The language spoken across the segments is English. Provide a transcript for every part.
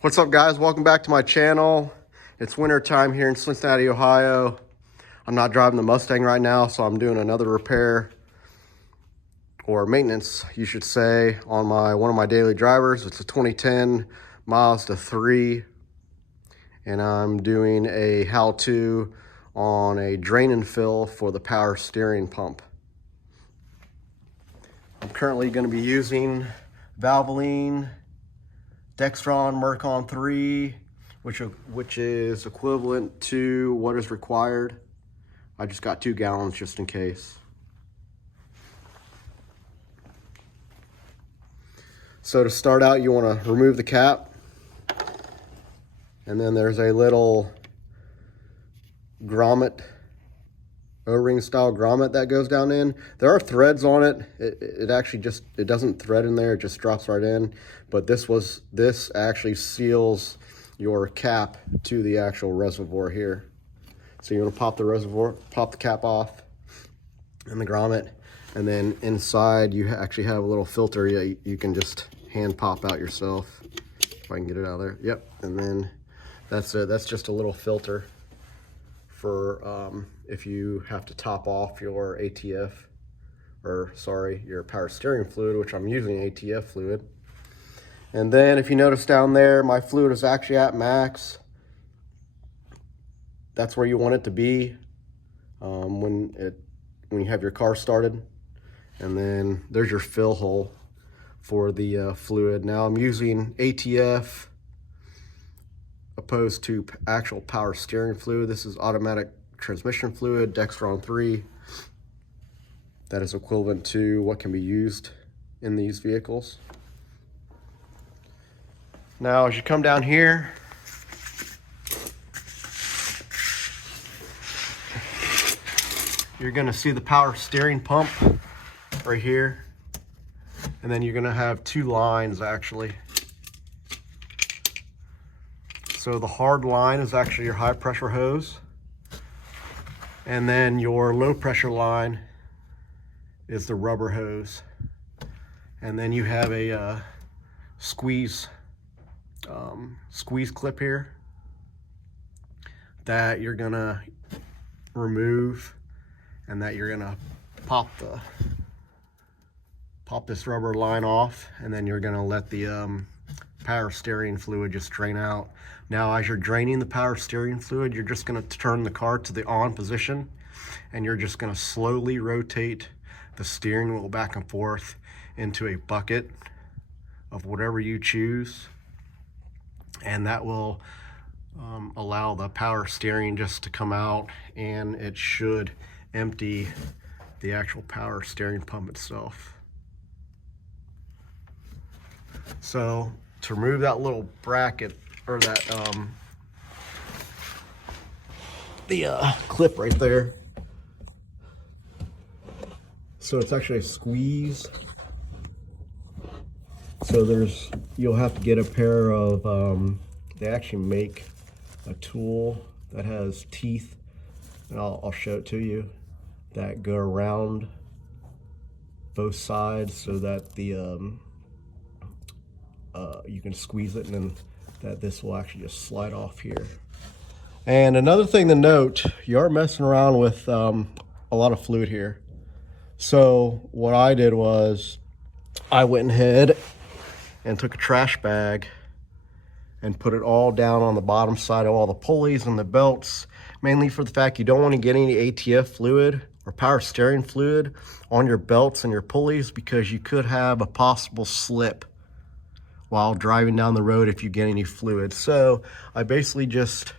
What's up, guys? Welcome back to my channel. It's winter time here in Cincinnati, Ohio. I'm not driving the Mustang right now, so I'm doing another repair or maintenance, you should say, on one of my daily drivers. It's a 2010 Mazda 3, and I'm doing a how-to on a drain and fill for the power steering pump. I'm currently going to be using Valvoline Dextron Mercon 3, which is equivalent to what is required. I just got 2 gallons just in case. So to start out, you want to remove the cap, and then there's a little grommet, O-ring style grommet that goes down in. There are threads on it. It actually it doesn't thread in there, it just drops right in. But this actually seals your cap to the actual reservoir here. So you want to pop the cap off and the grommet, and then inside you actually have a little filter you can just hand pop out yourself. If I can get it out of there. Yep, and then that's it. That's just a little filter for if you have to top off your ATF, or sorry, your power steering fluid, which I'm using ATF fluid. And then if you notice down there, my fluid is actually at max. That's where you want it to be when you have your car started. And then there's your fill hole for the fluid. Now I'm using ATF opposed to actual power steering fluid. This is automatic transmission fluid, Dextron 3. That is equivalent to what can be used in these vehicles. Now, as you come down here, you're gonna see the power steering pump right here. And then you're gonna have 2 lines actually. So the hard line is actually your high pressure hose. And then your low pressure line is the rubber hose. And then you have a squeeze clip here that you're gonna remove, and that you're gonna pop this rubber line off, and then you're gonna let the power steering fluid just drain out. Now, as you're draining the power steering fluid, you're just gonna turn the car to the on position, and you're just gonna slowly rotate the steering wheel back and forth into a bucket of whatever you choose. And that will allow the power steering just to come out, and it should empty the actual power steering pump itself. So to remove that little bracket, or that clip right there, so it's actually a squeeze. So you'll have to get a pair of they actually make a tool that has teeth, and I'll show it to you, that go around both sides so that the you can squeeze it, and then this will actually just slide off here. And another thing to note, you are messing around with a lot of fluid here. So what I did was I went ahead and took a trash bag and put it all down on the bottom side of all the pulleys and the belts, mainly for the fact you don't want to get any ATF fluid or power steering fluid on your belts and your pulleys, because you could have a possible slip while driving down the road if you get any fluid. So I basically just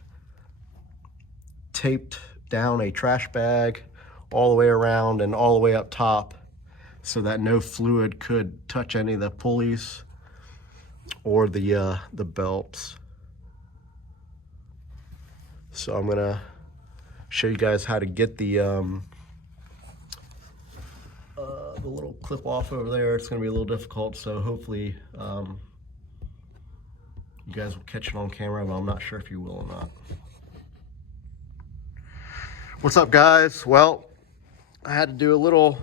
taped down a trash bag all the way around and all the way up top, so that no fluid could touch any of the pulleys or the belts. So I'm gonna show you guys how to get the little clip off over there. It's gonna be a little difficult, so hopefully you guys will catch it on camera, but I'm not sure if you will or not. What's up, guys? Well, I had to do a little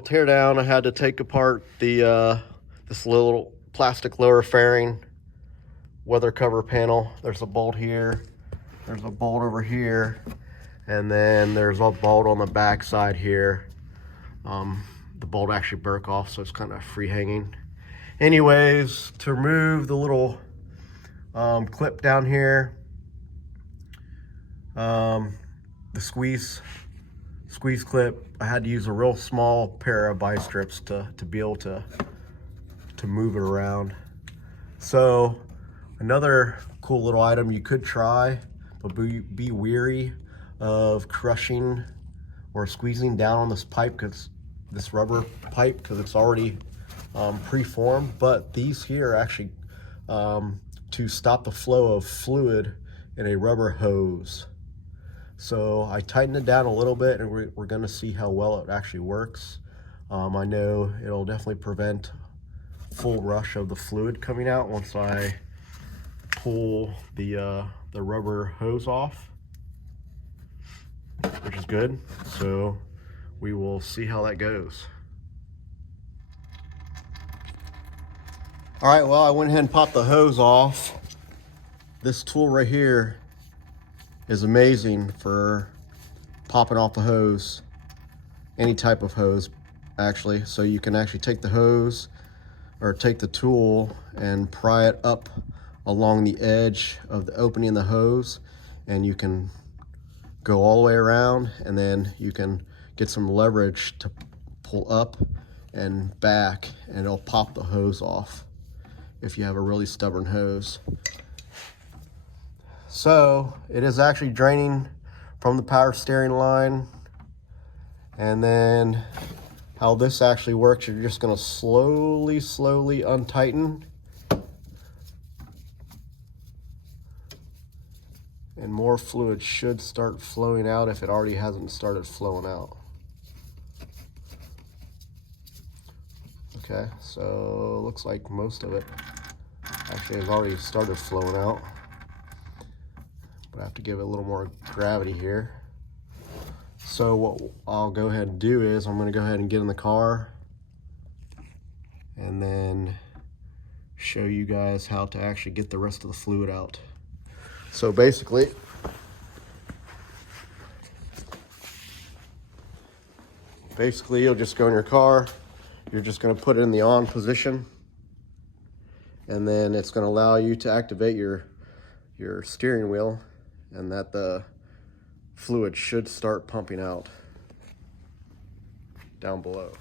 tear down. I had to take apart this little plastic lower fairing weather cover panel. There's a bolt here, there's a bolt over here, and then there's a bolt on the back side here. The bolt actually broke off, so it's kind of free hanging. Anyways, to remove the little clip down here, the squeeze clip, I had to use a real small pair of vice strips to be able to move it around. So another cool little item you could try, but be wary of crushing or squeezing down on this pipe, because this rubber pipe, because it's already preformed. But these here are actually to stop the flow of fluid in a rubber hose. So I tightened it down a little bit, and we're going to see how well it actually works. I know it'll definitely prevent full rush of the fluid coming out once I pull the rubber hose off, which is good. So we will see how that goes. All right, well, I went ahead and popped the hose off. This tool right here is amazing for popping off the hose, any type of hose actually. So you can actually take the hose or take the tool and pry it up along the edge of the opening of the hose, and you can go all the way around, and then you can get some leverage to pull up and back, and it'll pop the hose off if you have a really stubborn hose. So it is actually draining from the power steering line. And then how this actually works, you're just going to slowly untighten, and more fluid should start flowing out if it already hasn't started flowing out. Okay, so it looks like most of it actually has already started flowing out, but I have to give it a little more gravity here. So what I'll go ahead and do is I'm going to go ahead and get in the car and then show you guys how to actually get the rest of the fluid out. So basically, you'll just go in your car, you're just going to put it in the on position, and then it's going to allow you to activate your steering wheel, and that the fluid should start pumping out down below.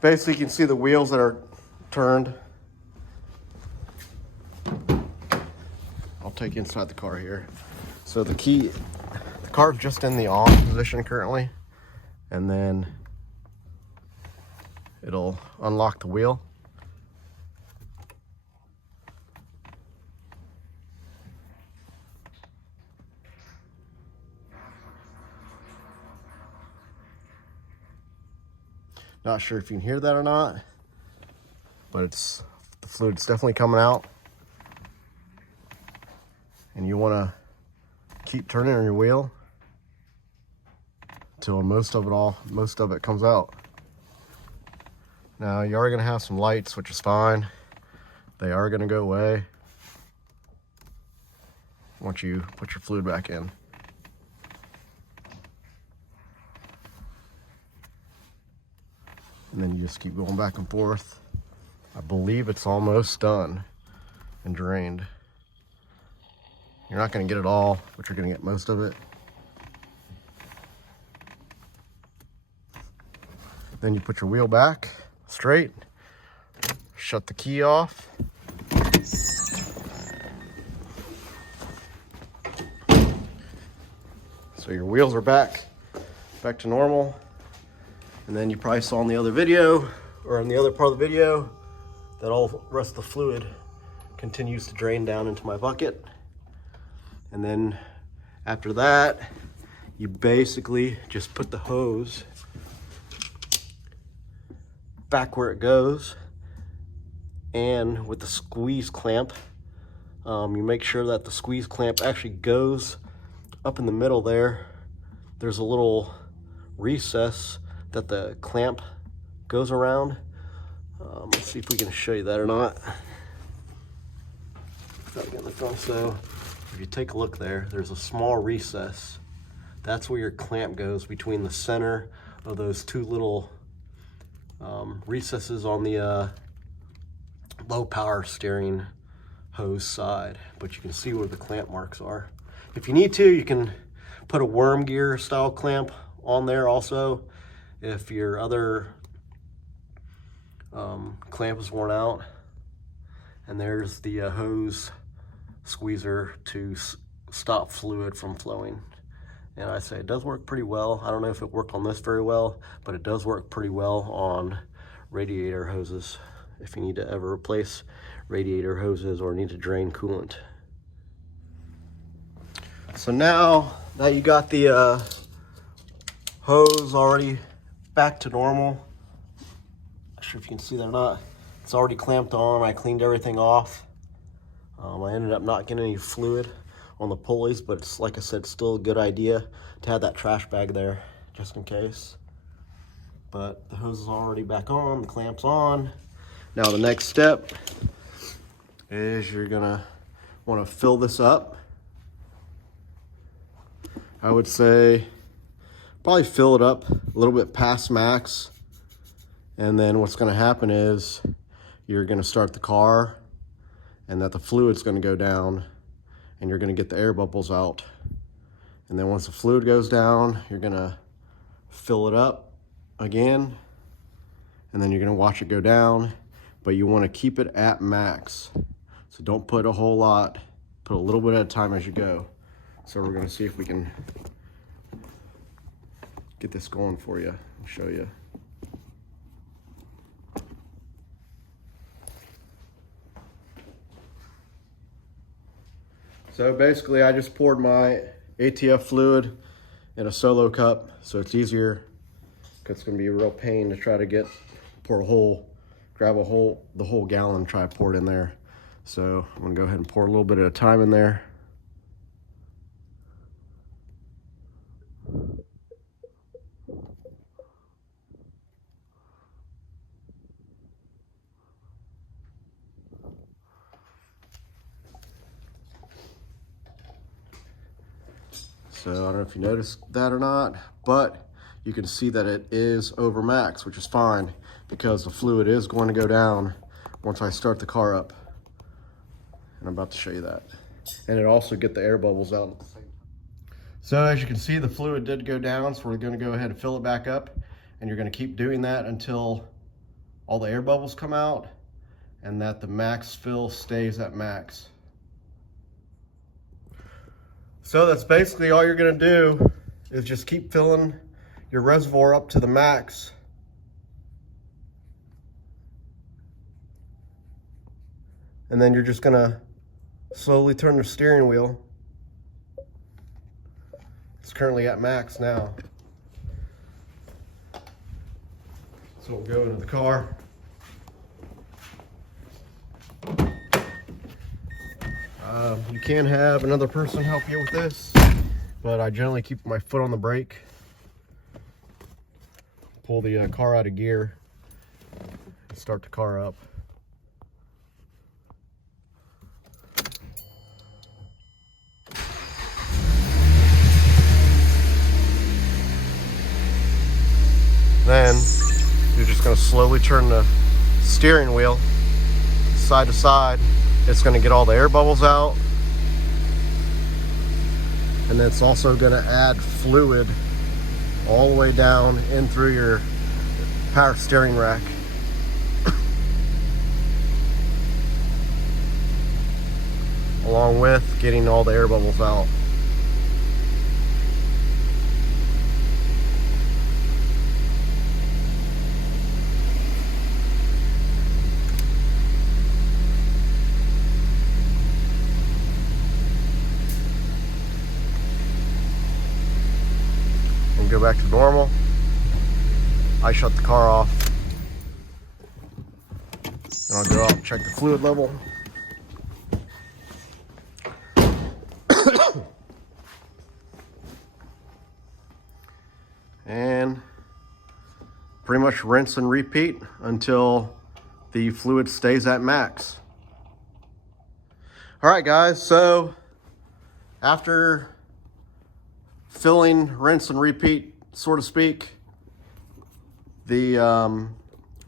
Basically, you can see the wheels that are turned. I'll take you inside the car here. So the car's just in the on position currently, and then it'll unlock the wheel. Not sure if you can hear that or not, but the fluid's definitely coming out. And you want to keep turning on your wheel until most of it comes out. Now you are going to have some lights, which is fine. They are going to go away once you put your fluid back in. And then you just keep going back and forth. I believe it's almost done and drained. You're not going to get it all, but you're going to get most of it. Then you put your wheel back straight, shut the key off. So your wheels are back to normal. And then you probably saw in the other video, or in the other part of the video, that all the rest of the fluid continues to drain down into my bucket. And then after that, you basically just put the hose back where it goes, and with the squeeze clamp, you make sure that the squeeze clamp actually goes up in the middle there. There's a little recess that the clamp goes around. Let's see if we can show you that or not. So if you take a look there, there's a small recess. That's where your clamp goes, between the center of those two little recesses on the low power steering hose side. But you can see where the clamp marks are. If you need to, you can put a worm gear style clamp on there also, if your other clamp is worn out. And there's the hose squeezer to stop fluid from flowing. And I say it does work pretty well. I don't know if it worked on this very well, but it does work pretty well on radiator hoses if you need to ever replace radiator hoses or need to drain coolant. So now that you got the hose already back to normal, not sure if you can see that or not, it's already clamped on. I cleaned everything off. I ended up not getting any fluid on the pulleys, but it's, like I said, still a good idea to have that trash bag there just in case. But the hose is already back on, the clamp's on. Now the next step is you're gonna want to fill this up. I would say probably fill it up a little bit past max, and then what's going to happen is you're going to start the car, and that the fluid's going to go down, and you're going to get the air bubbles out. And then once the fluid goes down, you're going to fill it up again, and then you're going to watch it go down, but you want to keep it at max. So don't put a whole lot, put a little bit at a time as you go. So we're going to see if we can get this going for you and show you. So basically I just poured my ATF fluid in a solo cup, so it's easier, because it's going to be a real pain to try to grab the whole gallon and try to pour it in there. So I'm going to go ahead and pour a little bit at a time in there. So I don't know if you noticed that or not, but you can see that it is over max, which is fine, because the fluid is going to go down once I start the car up. And I'm about to show you that. And it also get the air bubbles out at the same time. So as you can see, the fluid did go down, so we're going to go ahead and fill it back up, and you're going to keep doing that until all the air bubbles come out and that the max fill stays at max. So that's basically all you're going to do, is just keep filling your reservoir up to the max. And then you're just going to slowly turn the steering wheel. It's currently at max now. So we'll go into the car. You can have another person help you with this, but I generally keep my foot on the brake, pull the car out of gear, start the car up. Then you're just going to slowly turn the steering wheel side to side. It's going to get all the air bubbles out, and it's also going to add fluid all the way down in through your power steering rack. Along with getting all the air bubbles out. And go back to normal. I shut the car off. And I'll go out and check the fluid level. And pretty much rinse and repeat until the fluid stays at max. All right, guys, so after filling, rinse and repeat, so to speak, the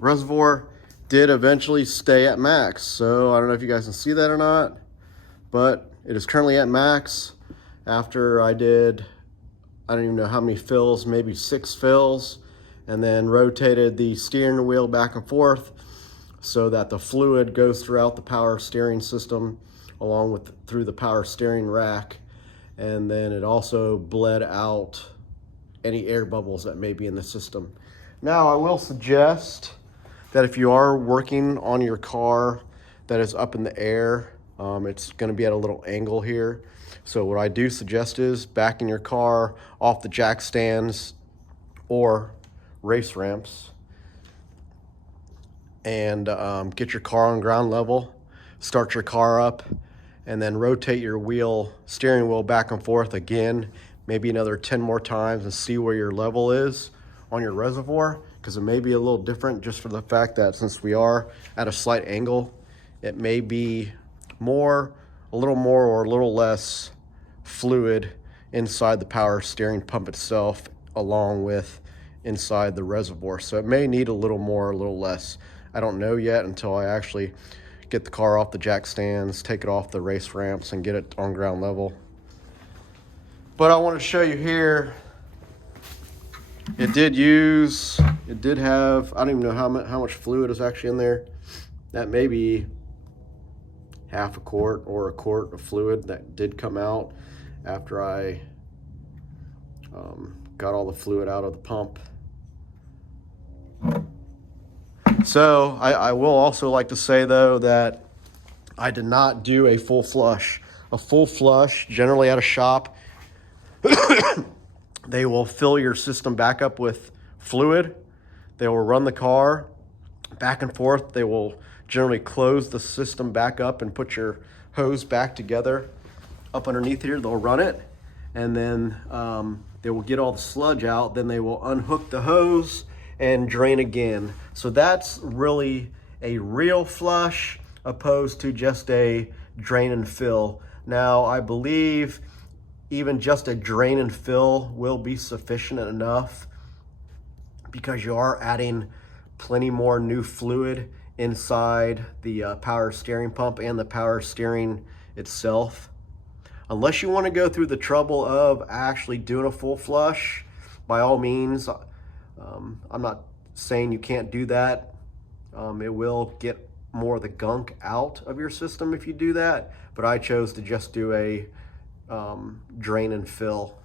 reservoir did eventually stay at max. So I don't know if you guys can see that or not, but it is currently at max after I did, I don't even know how many fills, maybe 6 fills, and then rotated the steering wheel back and forth so that the fluid goes throughout the power steering system along with through the power steering rack, and then it also bled out any air bubbles that may be in the system. Now, I will suggest that if you are working on your car that is up in the air, it's going to be at a little angle here. So what I do suggest is backing your car off the jack stands or race ramps and get your car on ground level, start your car up, and then rotate your steering wheel back and forth again, maybe another 10 more times, and see where your level is on your reservoir, because it may be a little different just for the fact that since we are at a slight angle, it may be a little more or a little less fluid inside the power steering pump itself along with inside the reservoir. So it may need a little more, a little less. I don't know yet until I actually get the car off the jack stands, take it off the race ramps, and get it on ground level. But I want to show you here, it did have, I don't even know how much fluid is actually in there. That may be half a quart or a quart of fluid that did come out after I got all the fluid out of the pump. So I will also like to say though that I did not do a full flush. A full flush, generally at a shop, they will fill your system back up with fluid. They will run the car back and forth. They will generally close the system back up and put your hose back together up underneath here. They'll run it, and then they will get all the sludge out. Then they will unhook the hose and drain again. So that's really a real flush opposed to just a drain and fill. Now, I believe even just a drain and fill will be sufficient enough because you are adding plenty more new fluid inside the power steering pump and the power steering itself. Unless you want to go through the trouble of actually doing a full flush, by all means, I'm not saying you can't do that. It will get more of the gunk out of your system if you do that, but I chose to just do a drain and fill.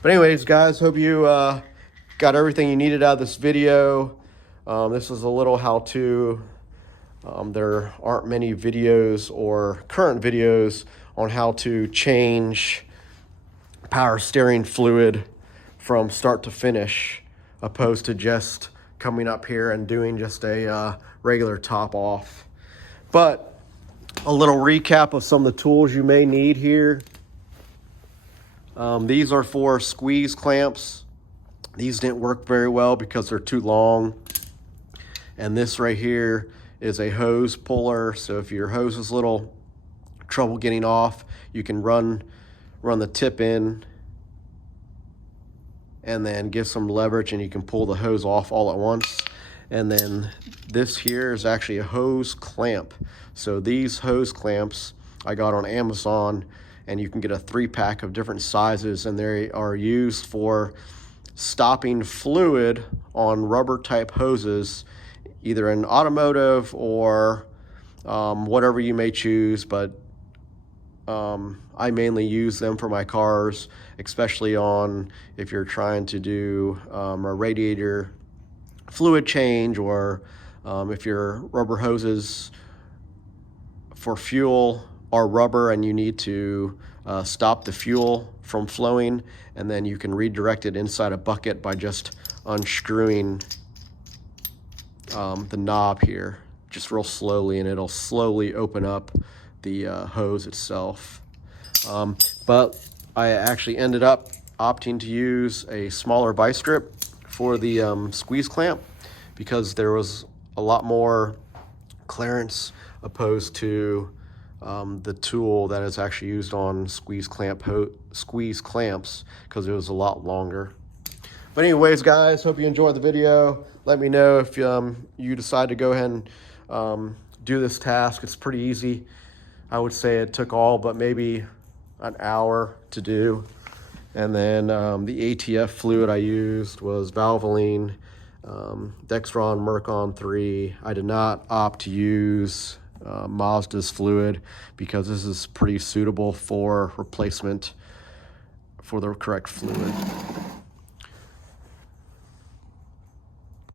But anyways, guys, hope you got everything you needed out of this video. This is a little how-to. There aren't many videos or current videos on how to change power steering fluid from start to finish, opposed to just coming up here and doing just a regular top off. But a little recap of some of the tools you may need here. These are for squeeze clamps. These didn't work very well because they're too long. And this right here is a hose puller. So if your hose is a little trouble getting off, you can run the tip in and then give some leverage, and you can pull the hose off all at once. And then this here is actually a hose clamp. So these hose clamps I got on Amazon, and you can get a 3-pack of different sizes, and they are used for stopping fluid on rubber type hoses, either in automotive or whatever you may choose. But I mainly use them for my cars, especially on if you're trying to do a radiator fluid change, or if your rubber hoses for fuel are rubber and you need to stop the fuel from flowing, and then you can redirect it inside a bucket by just unscrewing the knob here just real slowly, and it'll slowly open up the hose itself. But I actually ended up opting to use a smaller vice grip for the squeeze clamp, because there was a lot more clearance opposed to the tool that is actually used on squeeze clamps, because it was a lot longer. But anyways, guys, hope you enjoyed the video. Let me know if you decide to go ahead and do this task. It's pretty easy. I would say it took all but maybe an hour to do. And then the ATF fluid I used was Valvoline, Dexron Mercon 3. I did not opt to use Mazda's fluid, because this is pretty suitable for replacement for the correct fluid.